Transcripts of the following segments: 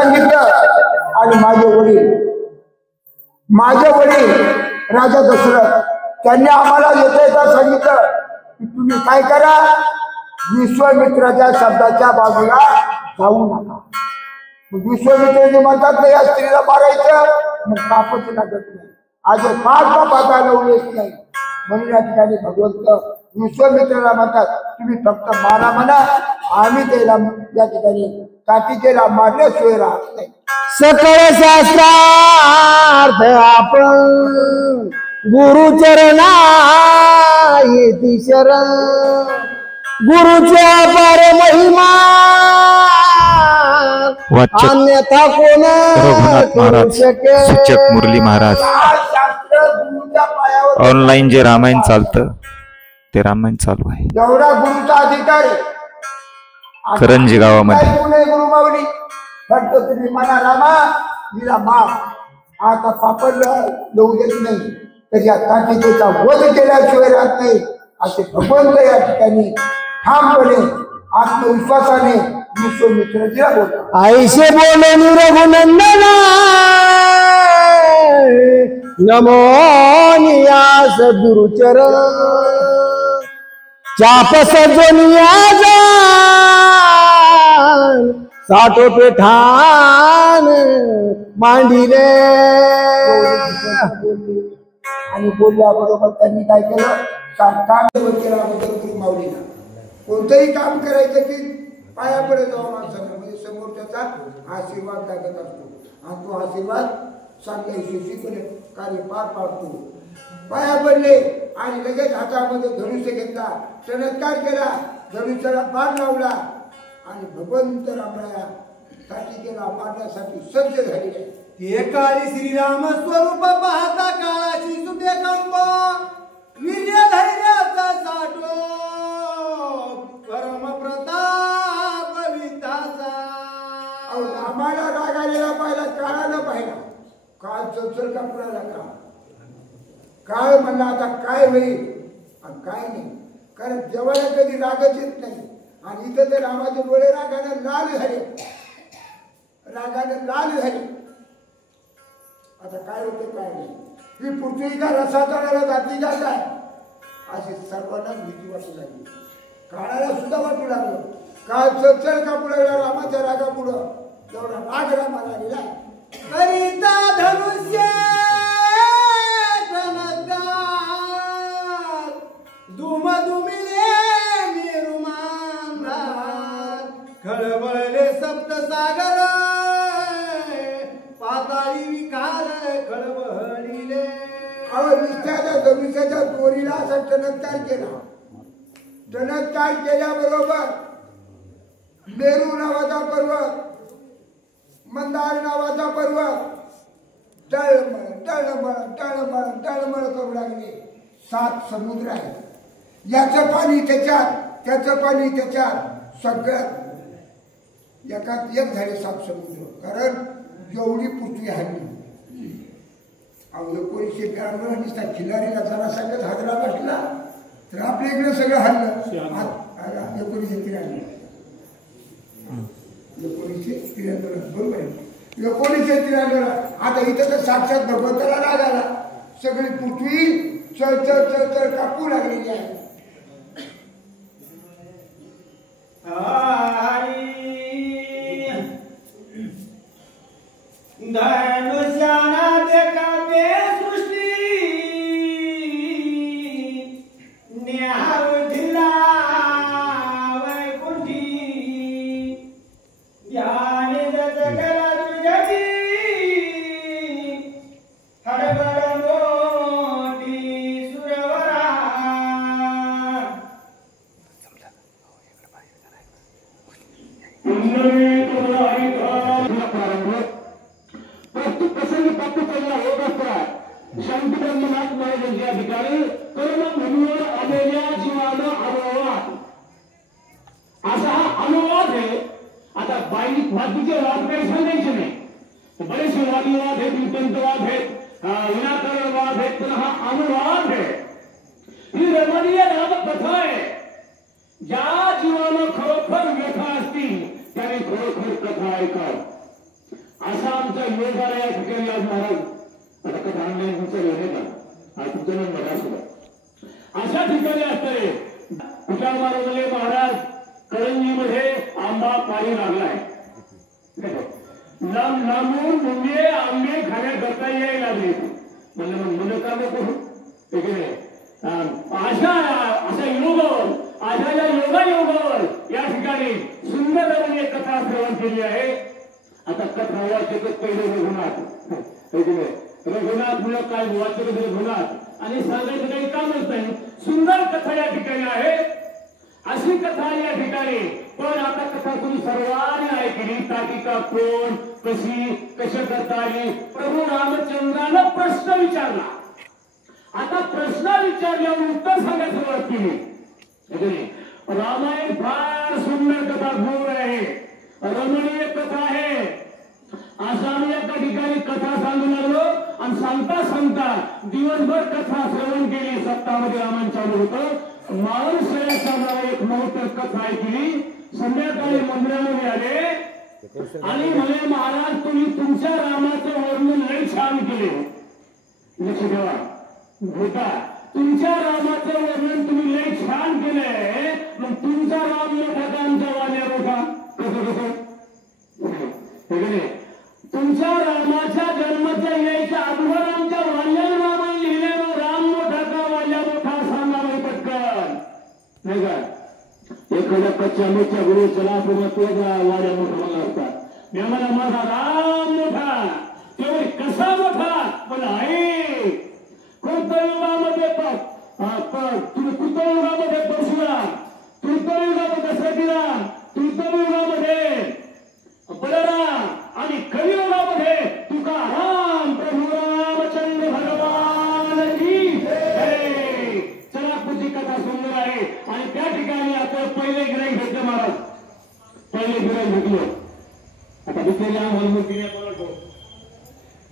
सांगितलं आणि माझे वडील राजा दशरथ त्यांनी आम्हाला येता सांगितलं की तुम्ही काय करा, विश्वामित्राच्या शब्दाच्या बाजूला जाऊ नका. विश्वामित्र म्हणतात नाही या स्त्रीला मारायचं, मग पापच लागत नाही. आज पापाचा उल्लेख नाही. म्हणून या ठिकाणी भगवंत विश्वामित्राला म्हणतात तुम्ही फक्त मारा म्हणा, आम्ही त्याला या ठिकाणी काटिकेला मारल्याशिवाय राहत नाही. सकळ शास्त्रार्थ आपण गुरुचरणा येती शरण, गुरुच्या पार महिमा अन्यथा कोण महाराज सूचक मुरली महाराज ऑनलाईन जे रामायण चालतं ते रामायण चालू आहे. एवढा गुरुचा अधिकार करंजी गावामध्ये. गुरु माऊली फक्त तुम्ही म्हणा रामा हिला माफ, आता पापड लवू देत नाही तर या काटिकेचा वध केल्याशिवाय राहत नाही असे भगवंत या ठिकाणी ठामपणे आत्मविश्वासाने विश्वामित्राजीला बोलतात. आईशे बोलून रघुनंदना नमो निया सद्गुरुचरण, चाप सजनिया जान साठो पेठान मांडिले. आणि बोलल्याबरोबर त्यांनी काय केलं, गुरु माऊलीला कोणतंही काम करायचं की पायापुढे जाऊ माणसाला, म्हणजे समोरच्याचा आशीर्वाद लागत असतो आणि तो आशीर्वाद चांगल्या यशस्वीपणे कार्य पार पाडतो. पाया पडले आणि लगेच हातामध्ये धनुष्य घेतला, चमत्कार केला, धनुष्याला बाण लावला आणि भगवंत रामराया काटिकेला मारण्यासाठी सज्ज झाले. एकाळी श्रीराम स्वरूप पाहता काळाची सुटे कंप, विजय धैर्याचा साठो परम प्रताप विधाचा. रामाला राग आलेला पाहिला, काळाला पाहिला. काळ चौचर कापडाला काळ म्हणला आता काय होईल आणि काय नाही, कारण जेवायला कधी रागच येत नाही. आणि इथं ते रामाचे डोळे रागाने लाल झाले, आता काय होते काय नाही. ही पृथ्वी का रसातळाला जाती का काय अशी सर्वांना भीती वाटू लागली. काळाला सुद्धा वाटू लागलं. काळ चलचल कापू लागला रामाच्या रागापुढं. तेवढा राग रामाला आलेला करिता धनुष्य दुमदुमिले मेरुमान, खळबळले सप्तसागर पाताळी विकार खळबळीले. निष्ठाच्या धनुष्याच्या दोरीला असा चमत्कार केला. चमत्कार केल्याबरोबर मेरू नावाचा पर्वत, मंदार नावाचा पर्वत टळमळ टळमळ टळमळ टळमळ करू लागले. 7 समुद्र आहेत, याचं पाणी त्याच्यात, त्याचं पाणी त्याच्यात, सगळ्यात एकात एक झाले 7 समुद्र. कारण एवढी पृथ्वी हल्ली. एकोणीसशे 92 दिसतात खिलारीला जरा सगळ्यात हादरा बसला तर आपल्या इकडे सगळं हल्लं. 1993 बरोबर आहे. 1993 आता इथं तर साक्षात भगवंताला राग आला. सगळी पृथ्वी चळ कापू लागलेली आहे. असा आमचा योग आला या ठिकाणी आज महाराज. आता कथा आणलाय तुमचं येणे का आज तुमचं नाव बघा सुद्धा अशा ठिकाणी असते. तुझ्या मारवले महाराज करंजीमध्ये आंबा पाणी लागलाय. लांबून मुंगे आंबे खाण्यात बसता यायला लागले. म्हणलं मग मुलं का नको अशा योगावर अशा या योगायोगावर या ठिकाणी सुंदर एक कथा श्रवण केली आहे. आता कथा वाचक पहिले रघुनाथ मुलं काय वाचक रघुनाथ आणि सांगायचं काही कामच नाही. सुंदर कथा या ठिकाणी आहे. अशी कथा या ठिकाणी. पण आता कथा तुम्ही सर्वांनी ऐकली. ताटिका कोण कशी कशा करता आली. प्रभू रामचंद्रानं प्रश्न विचारला. आता प्रश्न विचारल्यावर उत्तर सांगायला सुरुवात केली. रामायण फार सुंदर कथा गोड आहे. रमणीय कथा आहे. असं आम्ही एका ठिकाणी कथा सांगू लागलो आणि सांगता सांगता दिवसभर कथा श्रवण केली. सप्ताहामध्ये रामायण चालू होतं. माणूस एक महत्व कथा ऐकली. संध्याकाळी मंदिरामध्ये आले आणि म्हणे महाराज तुम्ही तुमच्या रामाचं वर्णन लई छान केले. लक्ष ठेवा होता तुमच्या रामाचं वर्णन तुम्ही लई छान केलंय. मग तुमचा राम मोठा का आमचा वाल्या मोठा कसं कसं तुमच्या रामाच्या जन्माच्या यायच्या अगोदर आमच्या वाल्या रामाने लिहिलेलं राम मोठा का वाल्या मोठा सांगा पटकन नाही का. एखाद्या कच्च्या मोठ्या गुरु चला पुन्हा तुझा वाड्या मोठा मला असतात. मी मला माझा राम मोठा तेव्हा कसा मोठा पण आहे. कृतयुगामध्ये तुम्ही कृतयुगामध्ये परशुराम कृतयुगामध्ये सतीराम कृतयुगामध्ये बलराम आणि कलियुगामध्ये तुकाराम प्रभू रामचंद्र भगवान की जय. चला पुढची कथा सुंदर आहे. आणि त्या ठिकाणी आता पहिले गिराईक घेतलं महाराज. पहिले गिराईक घेतलं. आता बिचारी आम्हाला मूर्तीने बोलतो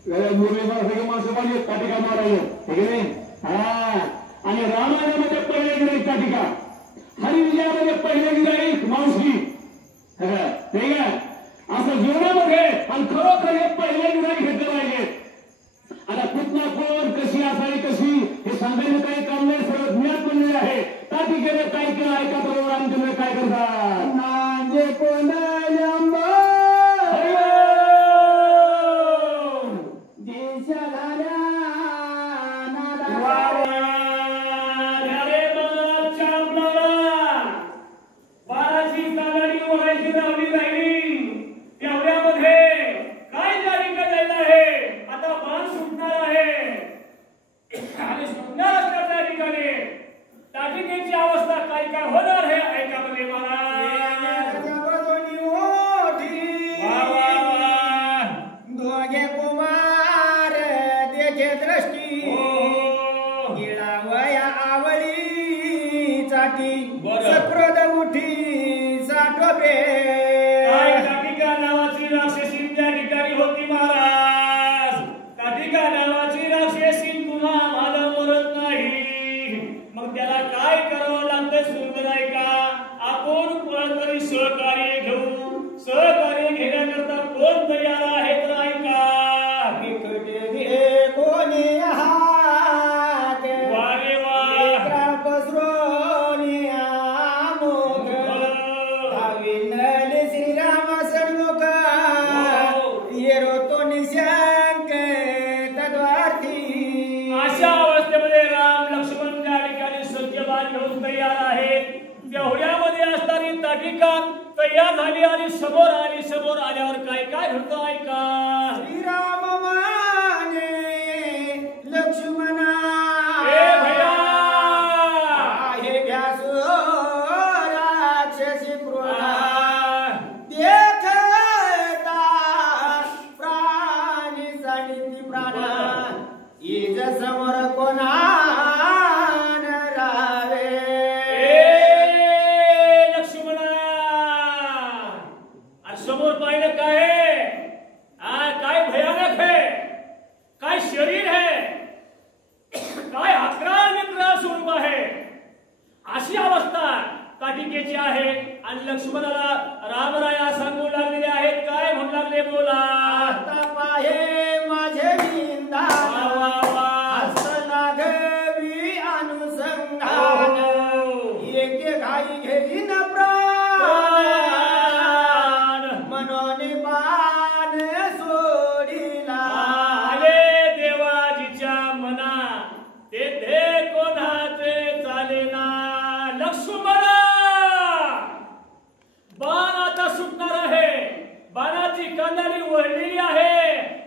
सगळे माणसं पाहिजे ताटिका मारायला ठीक आहे हा. आणि रामायणामध्ये पहिले गिराईक ताटिका. हरिविजयामध्ये पहिले गिराईक मावशी ठीक आहे. असं जीवनामध्ये आणि खरोखर हे पहिले गिराईक घेतले पाहिजे. आता कुठला कोण कशी असावी कशी हे सांगायचं काही काम नाही. सर्व ज्ञात बनलेले आहे. ताटिकेने काय केलं ऐका बरोबर रामचंद्र काय करतात. नांजे कोंडायंबा ताटिकेची अवस्था काय काय होणार आहे ऐका मध्ये महाराज. दोघे कुमार देखे दृष्टी गिळावया आवळी चाटी सप्रद मुठी साठोबे. ताटिका नावाची राक्षसी त्या ठिकाणी होती महाराज. ताटिका नावाची राक्षसी पुन्हा माझा मरत नाही. मग त्याला काय करावं लागतं सुंदर आहे का. आपण कोणतरी सहकार्य घेऊ. सहकार्य घेण्याकरता कोण तयार आहे तर ऐका. कोणी आहात वारे वा पसरोनी आमोग विनले श्रीराम सन्मुख येरो तो निशंक तद्वार्थी. अशा अवस्थेमध्ये राम लक्ष्मण त्या ठिकाणी सत्यवान घेऊन तयार आहेत. तेवढ्यामध्ये असणारी ताटिका तयार झाली आणि समोर आली. समोर आल्यावर काय काय घडतं ऐका. श्रीराम माने लक्ष्मणा भैया हे घ्यासो राक्षसी क्रोधा देखता प्राणी सानिधी प्राणा इज समोर कोणा समोर पाहिलं काय काय भयानक है. काय शरीर है. काय अकराळ विक्राळ स्वरूप आहे. अशी अवस्था ताटिकेची आहे. आणि लक्ष्मणाला रामराया सांगू लागलेले आहेत. काय म्हणू लागले बोला. कानडी वळलेली आहे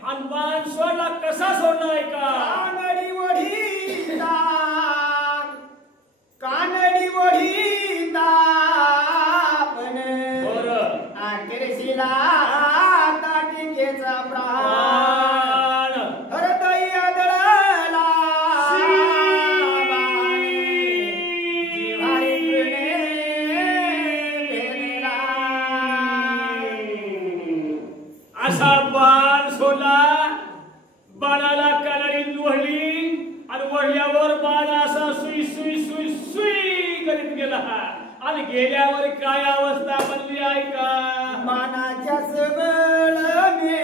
आणि बाण सोडला कसा सोडला ऐका. कानडी वढीता कानडी वढीता पण आकेरशीला ताटिकेचा प्राण हृदय आदळला जिव्हारी प्रेमेला. असा बाण सोडला. बाणाला कानडी वळली आणि वळल्यावर बाण असा सुई सुई सुई सुई करीत गेला आणि गेल्यावर काय अवस्था बनली ऐका. मानाच्या सबळने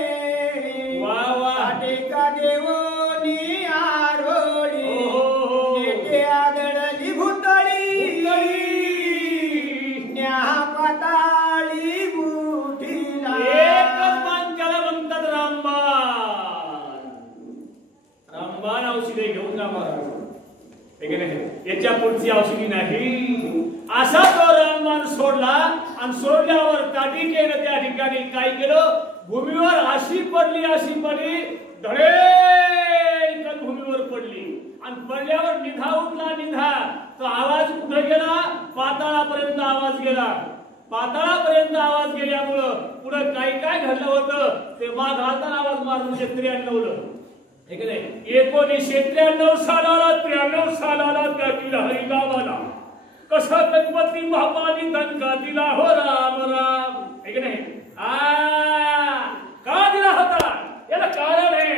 वा वा. टेका देवनी आरोळी नेटे आदळली भुतळी न्या पाताळी गुठीला. एकच बाण त्याला म्हणतात रामबाण. रामबाण औषधे घेऊन जा महाराज. याच्या पुढची औषधी नाही. असा तो रामबाण सोडला आणि सोडल्यावर ताटिकेनं त्या ठिकाणी काय केलं. भूमीवर अशी पडली धडेकन भूमीवर पडली आणि पडल्यावर निधा उठला. निधा तो आवाज कुठे गेला. पाताळापर्यंत आवाज गेला. पाताळापर्यंत आवाज गेल्यामुळं पुढे काय काय घडलं होतं ते माग हाताने आवाज मारलं म्हणजे 93लं. 1993 सालाला 93 सालाला त्या किल्लारी गावाला कसा गणपती बापानी दणका दिला हो राम राम. ऐक नाही का दिला होता याला कारण आहे.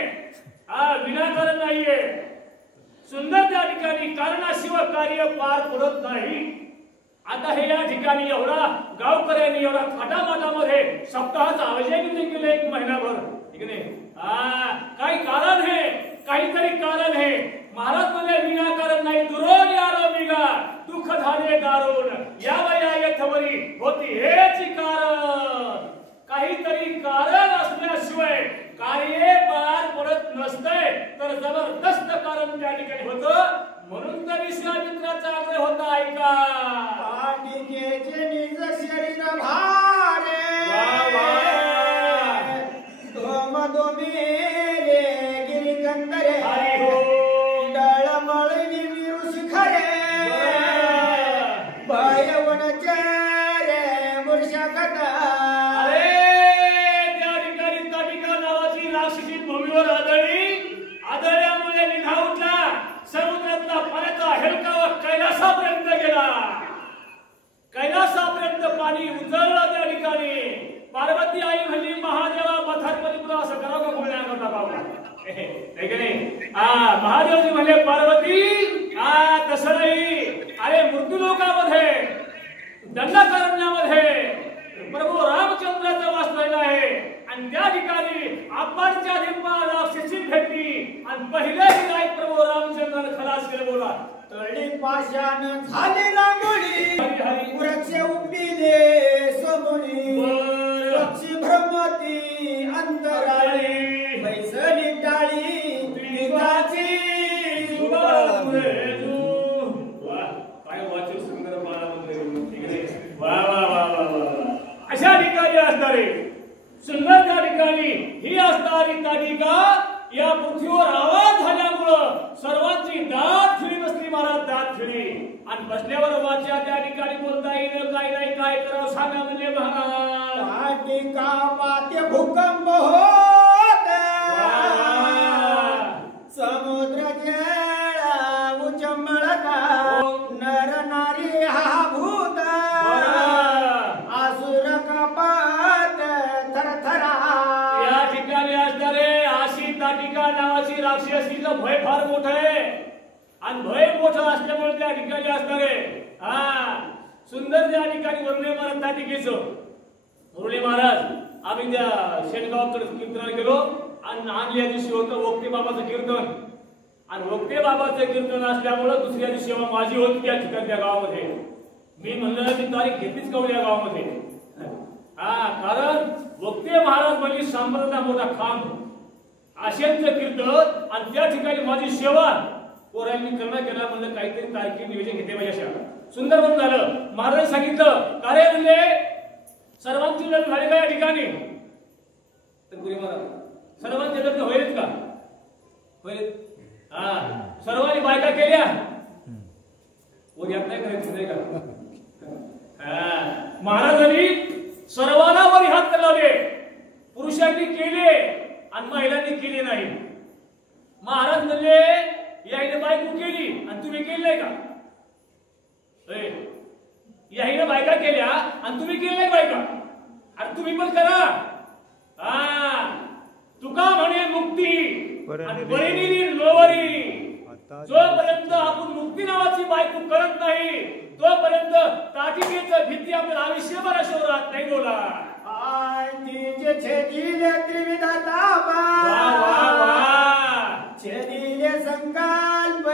विनाकारण नाहीये. सुंदर त्या ठिकाणी कारणाशिवाय कार्य पार पडत नाही. आता हे या ठिकाणी एवढा गावकऱ्यांनी एवढा थाटामाटामध्ये सप्ताहाचा आयोजन केलं 1 महिनाभर. ठीक आहे काही कारण है. काहीतरी कारण है. महाराज म्हणजे विनाकारण नाही. दुरोण यारो निघा दुःख झाले दारुण या वया यथवरी होती हेच कारण. काहीतरी कारण असल्याशिवाय कार्य पार पडत नसते. तर जबरदस्त कारण त्या ठिकाणी होतं. म्हणून तर विश्वामित्राचा आग्रह होता ऐका. पाटिकेचे निज शरीर भारे दोमे गिरिकंदरे डळमळी शिखरे भयवन चरे मूर्षकत. त्या ठिकाणी ताटिका नावाची राक्षसी भूमीवर आदळल्यामुळे निधा उठला. समुद्रातला पाण्याचा हेलकावा कैलासापर्यंत गेला. कैलासापर्यंत पाणी उजळलं. त्या ठिकाणी पार्वती आई म्हणली महादेवा मथारपती असं करावं का बोलण्या करता बाबा. महादेवजी म्हणले पार्वती तसं नाही. अरे मृत्यूलोकामध्ये दंडकारण्यामध्ये प्रभू रामचंद्राचा वास राहिला आहे आणि त्या ठिकाणी आपणच्या दिंबाला राक्षसी भेटली आणि पहिले गिराईक प्रभू रामचंद्राने खलास केलं. बोला तळी पाशान झाली रांगोळी वृक्ष उपिले समोरी पक्षी भ्रमती अंतराळी मैसली टाळी पिठाची. काय वाचू सुंदर बाळामध्ये. वा वा वा वा वा. अशा ठिकाणी असणारे सुंदर त्या ठिकाणी ही असणारी ताटिका या पृथ्वीवर आवाज झाल्यामुळं सर्वांची दात खिळी बसली. महाराज दात खिळी आणि बसल्यावर वाचा त्या ठिकाणी बोलता येईल काय नाही काय करावं सांगा म्हणजे महाराज. ताटिका पाते भूकंप होत समुद्र जळ उचंबळता नर नारी हा भूत असुर कपात थरथरा. या ठिकाणी असणारे अशी ताटिका नावाची राक्षसीचं भय फार मोठं आहे आणि भय मोठं असल्यामुळे त्या ठिकाणी असणारे सुंदर त्या ठिकाणी वरुणे महाराज ताटिकेचं. वरुणे महाराज आम्ही त्या शेणगावकडे कीर्तनाला गेलो आणि आणल्या दिवशी होतं ओक्ते बाबाचं कीर्तन आणि ओक्ते बाबाचं कीर्तन असल्यामुळं दुसऱ्या दिवशी माझी होती त्या ठिकाणी त्या गावामध्ये. मी म्हणलं ती तारीख घेतलीच का या गावामध्ये. कारण वक्ते महाराज म्हणजे सांबरचा मोठा खांब अशांचं कीर्तन आणि त्या ठिकाणी माझी सेवा पोरांनी करणं केला. म्हणलं काहीतरी तारखे नियोजन घेते माझ्या सुंदर पण झालं. महाराज सांगितलं कार्य म्हणजे सर्वांची लग्न झाली का या ठिकाणी. तुरे महाराज सर्वांचे लग्न होईल का? होईल. हा सर्वांनी बायका केल्या वर यात नाही करायचं नाही का? महाराजांनी सर्वांना वर हात लावले. पुरुषांनी केले आणि महिलांनी केले नाही. महाराज म्हणले याईने बायको केली आणि तुम्ही केली नाही का? याईने बायका केल्या आणि तुम्ही केली नाही बायका. आणि तुम्ही पण करा. तुका म्हणे मुक्ती आणि बळीनी लोवरी. जोपर्यंत आपण मुक्ती नावाची बायको करत नाही तोपर्यंत ताटिकेचं भीती आपल्या आयुष्यभर अशा राहत नाही. बोला छेदिले संकल्प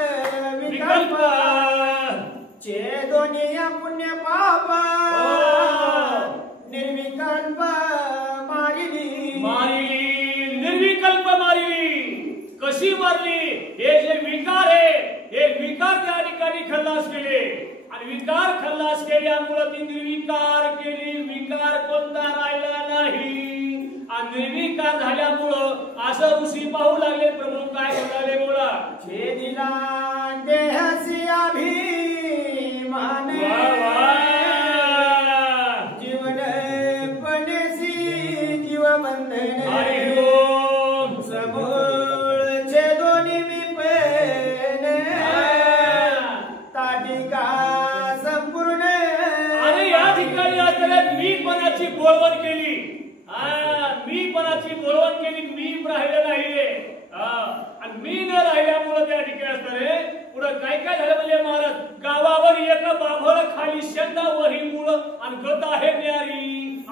विकल्प चे दोन्ही पुण्य पाप निर्विकल्प मारिली मारिली. निर्विकल्प मारिली. कशी मारली? हे जे विकार आहे हे विकार त्या ठिकाणी खल्लास केले आणि विकार खल्लास केल्यामुळे ती निर्विकार केली. विकार कोणता राहिला नाही आणि निर्विकार झाल्यामुळं असं ऋषी पाहू लागले. प्रभू काय म्हणाले? बोला छेदिला देहसी अभिमान जीवन पणसी जीव बंधन समूळ छेदोनी मी पेन ताटिका संपूर्ण. आणि या ठिकाणी असलेल्या मीपणाची बोलवण केली. मीपणाची बोलवण केली. मी राहिलं नाहीये आणि मी न राहिल्यामुळे त्या ठिकाणी असणारे पुढे काय काय झालं म्हणजे महाराज गावावर एक बाभळ खाली शेंडावरी मुळ आणि गत आहे न्यारी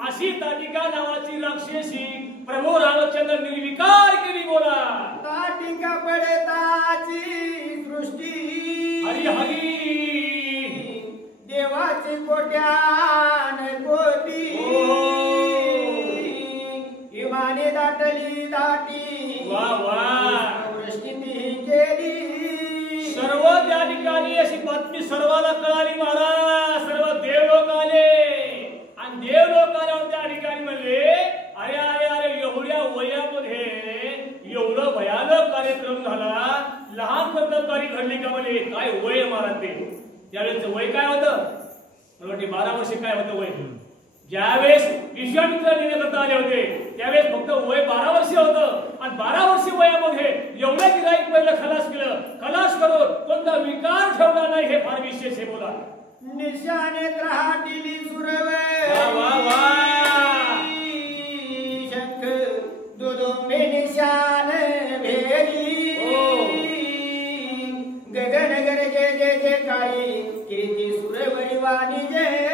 अशी ताटिका नावाची राक्षसी प्रभू रामचंद्र निर्विकार केली. बोला ताटिका पडताची सृष्टी हरी हरी देवाची कोट्यान कोटी इमाने दाटली दाटी वा वा वृष्टी केली. सर्व त्या ठिकाणी अशी बातमी सर्वाला कळाली. महाराज सर्व देव लोक आले आणि देव लोक आल्यावर त्या ठिकाणी म्हणले अरे अरे अरे एवढ्या वयामध्ये एवढं भयानक कार्यक्रम झाला. लहान पद्धतकारी घडली का? म्हणजे काय वय महाराज ते त्यावेळेस वय काय होतं? मला 12 वर्षे काय होतं वय. ज्यावेळेस विश्वामित्र करता आले होते त्यावेळेस फक्त वय 12 वर्षे होतं आणि 12 वर्ष वयामध्ये एवढं गिराईक पहिलं खलास केलं. खलास करून कोणता विकार ठेवला नाही हे फार विशेष आहे. बोला निशाने त्राटिली सुरवे शंख दुदुंबे निशान भेरी गगन गरजे जय जयकारी कीर्ती सुरवरी वाणी जय.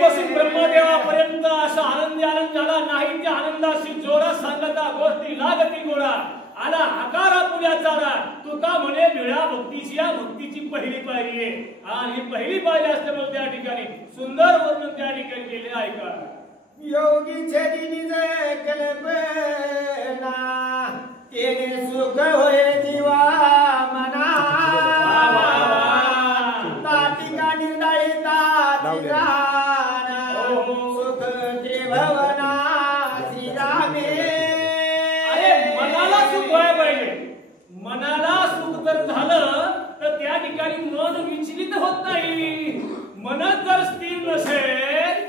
पासून ब्रह्मदेवापर्यंत असा आनंद झाला नाही. त्या आनंदाशी जोरा सांगता गोष्टी लागती गोळा आला आकारा पुण्याचा तुका म्हणे निळ्या भक्तीची या भक्तीची पहिली पायरी आहे. आणि पहिली पायरी असल्यामुळे त्या ठिकाणी सुंदर वर्णन त्या ठिकाणी केले. ऐका योगी छेदिनी जय कल्पना तेने सुख होय जीवा मना ताटिका निर्दळिता सुख त्रिभुवना श्रीरामे. अरे मनाला सुख व्हायला पाहिजे. मनाला सुख जर झालं तर त्या ठिकाणी मन विचलित होत नाही. मन जर स्थिर नसेल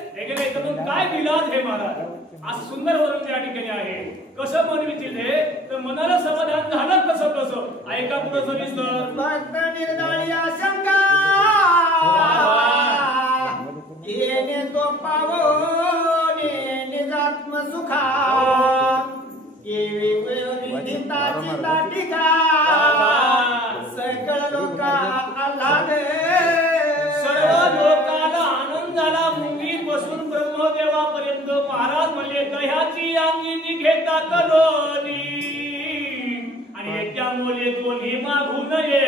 तर काय विलाज हे महाराज. आज सुंदर वर्णन त्या ठिकाणी आहे. कसं मन विचलित आहे तर मनाला समाधान झालं कसं कसं ऐका पुढे सविस्तर. भक्त निर्दळी आशंका येणे तो पावोने निजात्म सुखा केवी विधिताची ताटिका सकळ लोका आल्हाद. सर्व लोकाला आनंद झाला. मुंगी बसून ब्रह्मदेवापर्यंत महाराज म्हणले दह्याची अंगी घेता कलोनी आणि एका मुले दोन्ही मागू नये.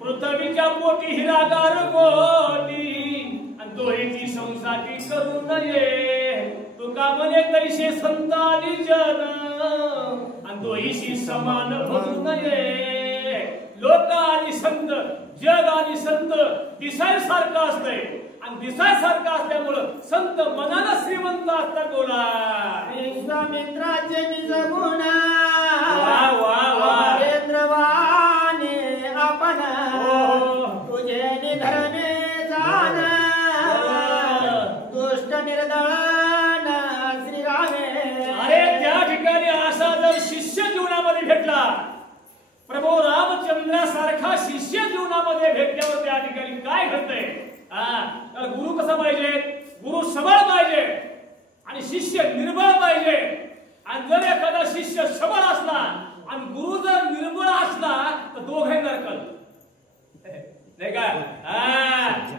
पृथ्वीच्या पोटी हिरागार मोठी आणि दोहीची संसाटी करू नये. तुका म्हणे कैसे संत आणि जन आणि दोहीशी समान बनू नये. लोक आणि संत जग आणि संत दिसायसारखं असतंय आणि दिसायसारखा असल्यामुळं संत मनानं श्रीमंत असतात. बोला विश्वामित्राचे निज गुण वा वा वा नरेंद्रवाने आपण तुझे निधरणे जाण दुष्ट निर्दळन श्रीरामे. अरे त्या ठिकाणी असा जर शिष्य जीवनामध्ये भेटला, प्रभू रामचंद्रासारखा शिष्य जीवनामध्ये भेटल्यावर त्या ठिकाणी काय घडतंय? तर गुरु कसा पाहिजे? गुरु सबळ पाहिजे आणि शिष्य निर्बळ पाहिजे. आणि जर एखादा शिष्य सबळ असला आणि गुरु जर निर्बळ असला तर दोघे नरकल नाही का?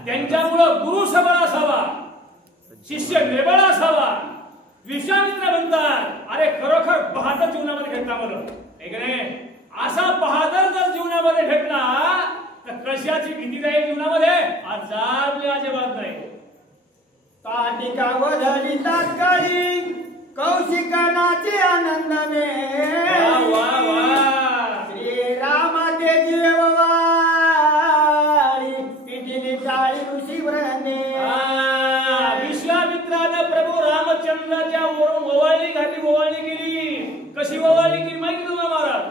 त्यांच्यामुळं गुरु सबळ असावा, शिष्य निर्बळ असावा. विश्वामित्र म्हणतात, अरे खरोखर बहादर जीवनामध्ये भेटला मला. असा बहादर जर जीवनामध्ये भेटला तर कशाची भीती जाईल जीवनामध्ये? आजार अजिबात नाही. ताटिका वधली तात्काळी कौशिकनाचे आनंद श्रीरामाचे जीववाळी पिटिली टाळी ऋषी व्रणे. विश्वामित्रानं प्रभू रामचंद्राच्या वरून ओवाळणी घातली, ओवाळणी केली. कशी ओवाळणी केली माहिती तुम्हाला महाराज?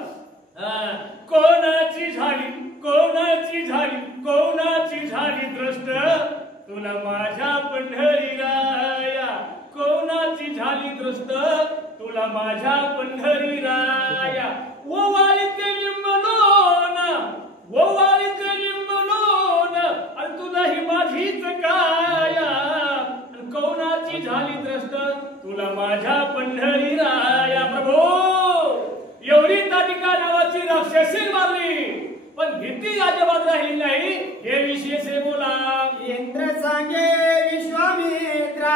कोणाची झाली, कोणाची झाली, कोणाची झाली द्रष्ट तुला माझ्या पंढरीला या. कोणाची झाली द्रष्ट तुला माझ्या पंढरीला या. ओवाळीचे लिंबलोन, ओवाळीचे लिंबलोन आणि तुलाही माझीच काया. कोणाची झाली द्रष्ट तुला माझ्या पंढरीला या. प्रभू एवढी ताटिका नावाची राक्षसी मारली पण भीती अजिबात राहिली नाही. हे विशेष बोला. इंद्र सांगे विश्वामित्रासी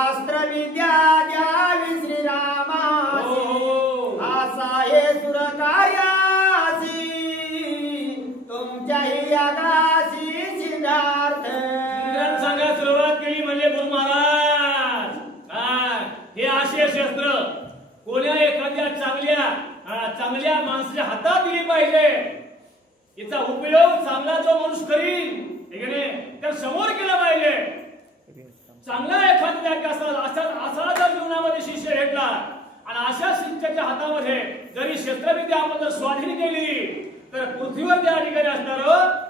अस्त्र विद्या द्यावी श्रीरामासी. असा हे सुरकायासी तुमच्याही आगासी सिद्धार्थ. इंद्राने सांगा सुरुवात केली म्हणजे गुरु महाराज हे असे शस्त्र कोण्या एखाद्या चांगल्या माणसाच्या हातात दिली पाहिजे. याचा उपयोग चांगला जो माणूस करील त्या समोर केला पाहिजे. चांगला एखाद्या असा जर जीवनामध्ये शिष्य भेटला आणि अशा शिष्याच्या हातामध्ये जरी शस्त्रविद्या आपण जर स्वाधीन केली तर पृथ्वीवर त्या ठिकाणी असणार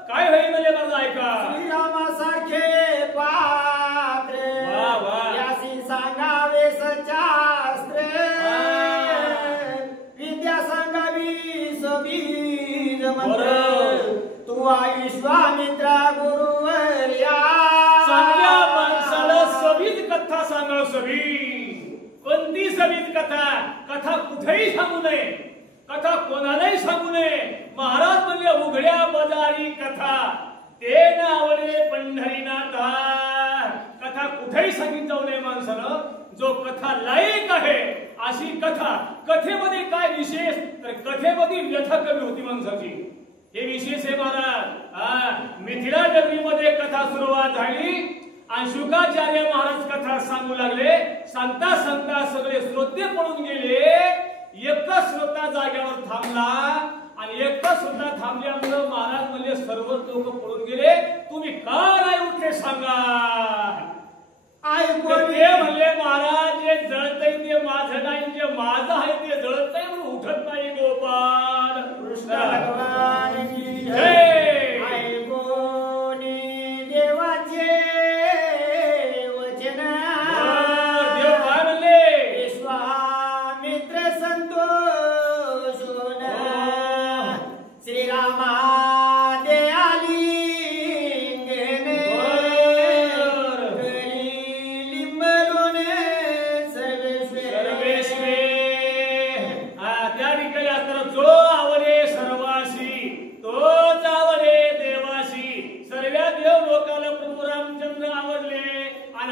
काय होईल म्हणजे माझं ऐका. श्रीरामासारखे पात्र यासी सांगावे सशास्त्र विद्या सांगावी सबीज मंत्र तू विश्वामित्रा गुरुवर्या. चांगल्या माणसाला सबीज कथा सांगाव. सबीज कोणती सबीज कथा? कथा कुठेही सांगू नये, कथा कोणालाही सांगू नये. महाराज म्हणले उघड्या बाजारी कथा ते नावले पंढरीनाथा. कथा कुठेही सांगितलं जाऊ नये माणसानं. जो कथा लायक आहे अशी कथा. कथेमध्ये काय विशेष? तर कथेमध्ये व्यथा कमी होती माणसाची. हे विशेष आहे महाराज. मिथिला नगरीमध्ये कथा सुरुवात झाली आणि शुकाचार्य महाराज कथा सांगू लागले. सांगता सांगता सगळे श्रोते पळून गेले. एकच श्रोता जाग्यावर थांबला आणि एकच श्रोता थांबल्यामुळे महाराज म्हणले सर्व लोक पळून गेले. तुम्ही का नाही उठे सांगा. ते म्हणले महाराज जे जळतय ते माझं नाही, जे माझं आहे ते जळतय म्हणून उठत नाही. गोपाल कृष्ण भगवान की जय. ऐकोनी देवाचे वचन देव काय म्हणले? विश्वामित्र संतोषोन श्रीरामा दे आली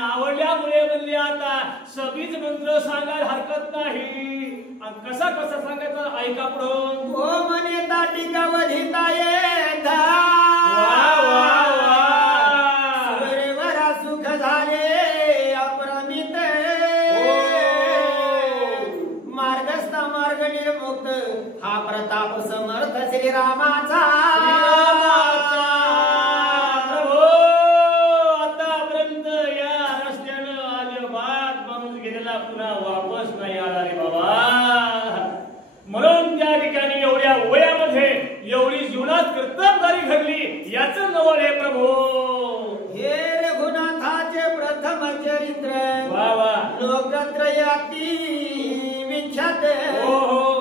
आवडल्यामुळे म्हणले आता सबीज मंत्र सांगायला हरकत नाही. आणि कसा कसा सांगायचा ऐका पुढं. हो म्हणे ताटिका वधिताये वरा सुख झाले अप्रमित मार्गस्थ मार्ग निर्मुक्त हा प्रताप समर्थ श्रीरामाचा. गेलेला पुन्हा वापस नाही आला रे बाबा. म्हणून त्या ठिकाणी एवढ्या वयामध्ये एवढी जीवनात कर्तबगारी घडली याचं नवल आहे प्रभू. हे रघुनाथाचे प्रथम चरित्र वा वा लोकत्रयाती विख्यात. हो हो